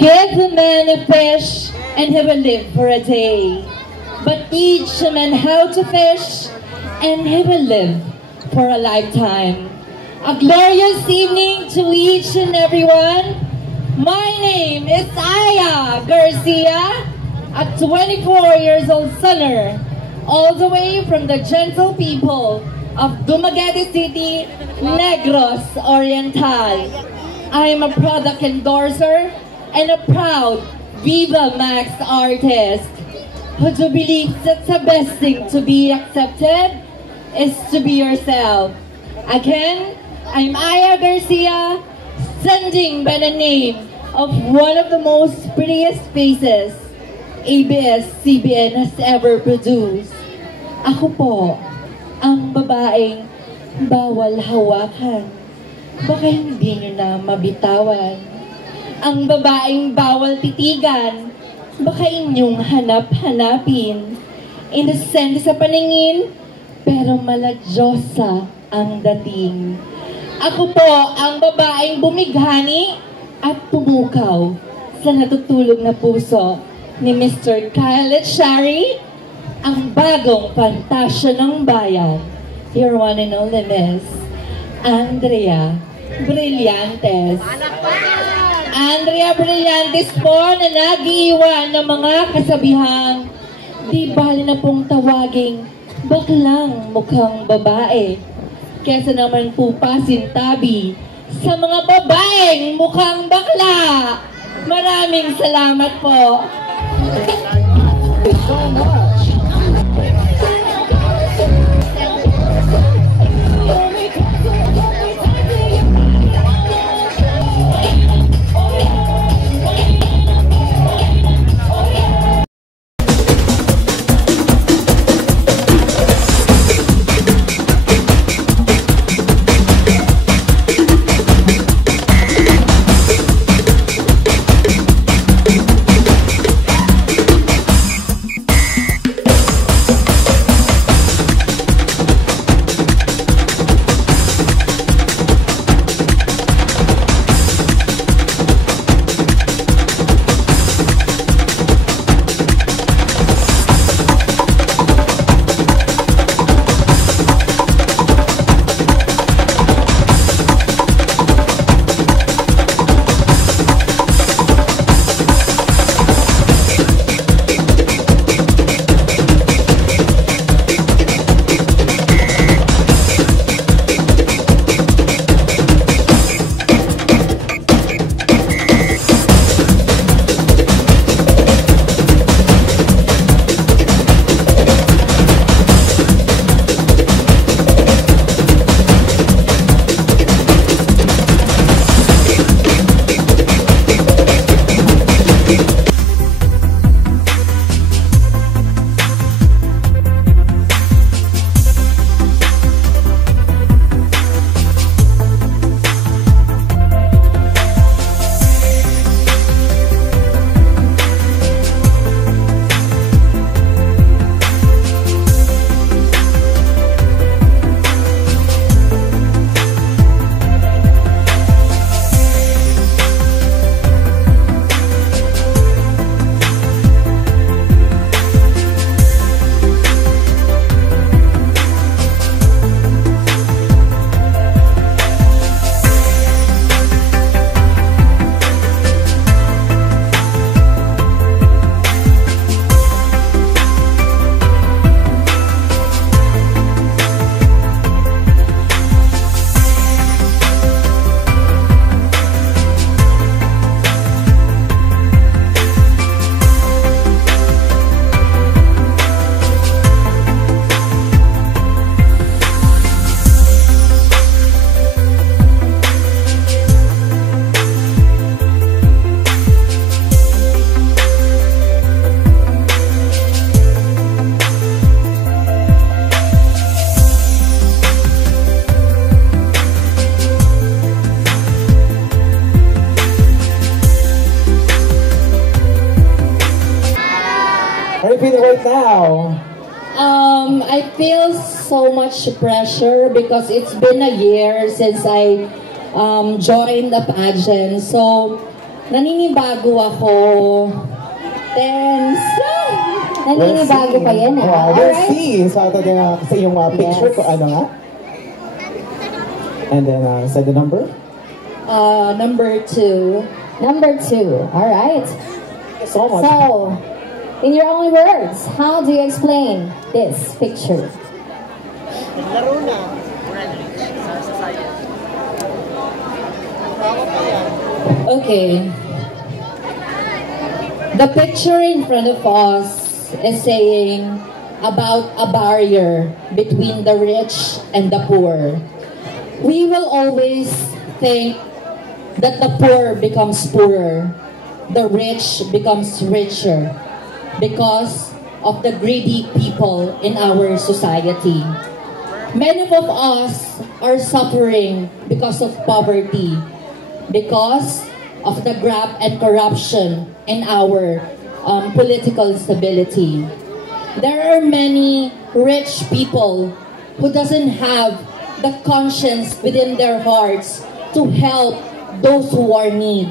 Give the man a fish, and he will live for a day. But teach a man how to fish, and he will live for a lifetime. A glorious evening to each and everyone. My name is Aya Garcia, a 24 years old singer, all the way from the gentle people of Dumaguete City, Negros Oriental. I am a product endorser and a proud Viva Max artist who do believe that the best thing to be accepted is to be yourself. Again, I'm Aya Garcia, sending by the name of one of the most prettiest faces ABS-CBN has ever produced. Ako po, ang babaeng bawal hawakan. Baka hindi nyo na mabitawan. Ang babaeng bawal titigan, baka inyong hanap-hanapin. Inosente sa paningin, pero maladyosa ang dating. Ako po ang babaeng bumighani at pumukaw sa natutulog na puso ni Mr. Kyle Echari, ang bagong pantasya ng bayan. Your one and only Miss Andrea Brillantes. Andrea Brillantes po na nag-iwan ng mga kasabihang di bali na pong tawaging baklang mukhang babae. Kesa naman po pasintabi sa mga babaeng mukhang bakla. Maraming salamat po. Thank you so much. feel so much pressure because it's been a year since I joined the pageant. So, naninibago ako. Tense. Naninibago pa yan, ah. We'll Alright. see sa iyong picture Yes. kung ano nga. And then, say the number. Number 2. Number 2. Alright. Thank you so much. So, in your own words, how do you explain this picture? Okay. The picture in front of us is saying about a barrier between the rich and the poor. We will always think that the poor becomes poorer, the rich becomes richer because of the greedy people in our society. Many of us are suffering because of poverty, because of the graft and corruption in our political stability. There are many rich people who doesn't have the conscience within their hearts to help those who are in need.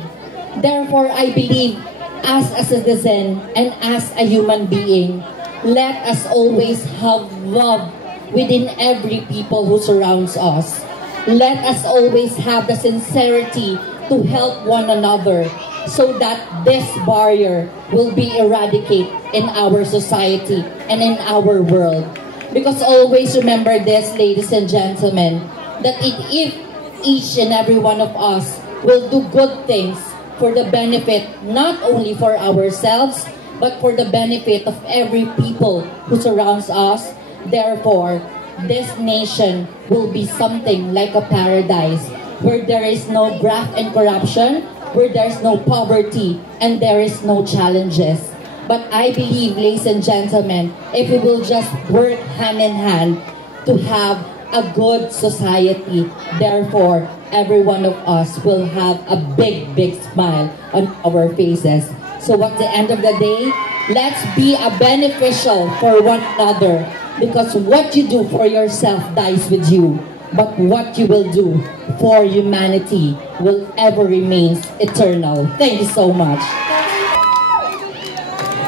Therefore, I believe as a citizen and as a human being, let us always have love within every people who surrounds us. Let us always have the sincerity to help one another so that this barrier will be eradicated in our society and in our world. Because always remember this, ladies and gentlemen, that if each and every one of us will do good things for the benefit not only for ourselves, but for the benefit of every people who surrounds us, therefore, this nation will be something like a paradise where there is no graft and corruption, where there is no poverty, and there is no challenges. But I believe, ladies and gentlemen, if we will just work hand in hand to have a good society, therefore, every one of us will have a big, big smile on our faces. So at the end of the day, let's be a beneficial for one another, because what you do for yourself dies with you, but what you will do for humanity will ever remain eternal. Thank you so much.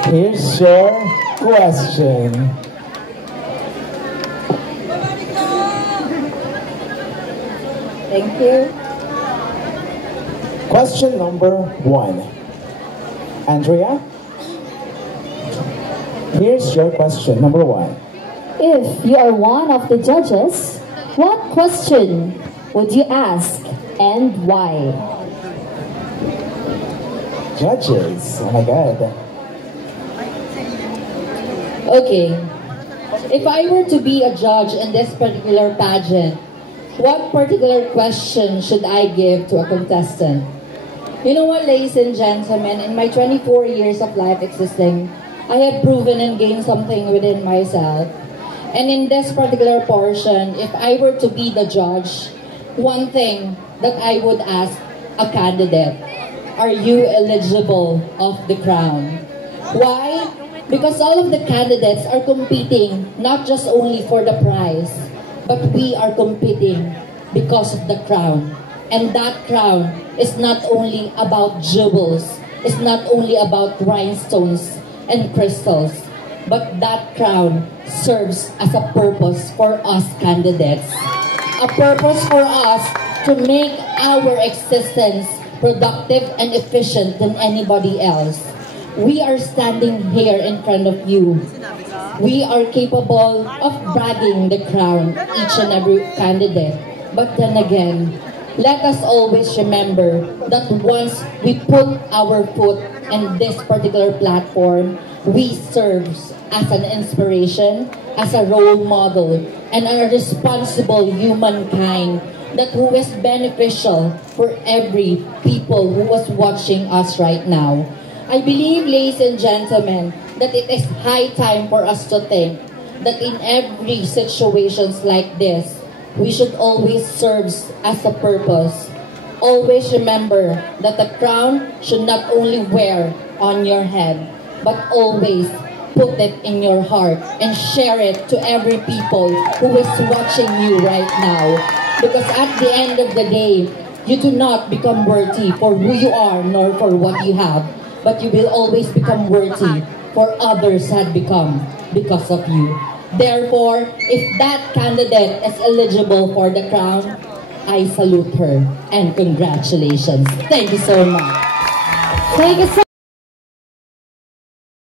Here's your question. Thank you. Question number 1. Andrea? Here's your question, number 1. If you are one of the judges, what question would you ask and why? Judges. Oh my God. Okay. If I were to be a judge in this particular pageant, what particular question should I give to a contestant? You know what, ladies and gentlemen, in my 24 years of life existing, I have proven and gained something within myself. And in this particular portion, if I were to be the judge, one thing that I would ask a candidate, are you eligible of the crown? Why? Because all of the candidates are competing not just only for the prize, but we are competing because of the crown. And that crown is not only about jewels, it's not only about rhinestones and crystals, but that crown serves as a purpose for us candidates. A purpose for us to make our existence productive and efficient than anybody else. We are standing here in front of you. We are capable of bragging the crown, each and every candidate. But then again, let us always remember that once we put our foot in this particular platform, we serve as an inspiration, as a role model, and a responsible humankind that who is beneficial for every people who was watching us right now. I believe, ladies and gentlemen, that it is high time for us to think that in every situations like this, we should always serve as a purpose. Always remember that the crown should not only wear on your head, but always put it in your heart and share it to every people who is watching you right now. Because at the end of the day, you do not become worthy for who you are nor for what you have, but you will always become worthy for others had become because of you. Therefore, if that candidate is eligible for the crown, I salute her and congratulations. Thank you so much. Thank you so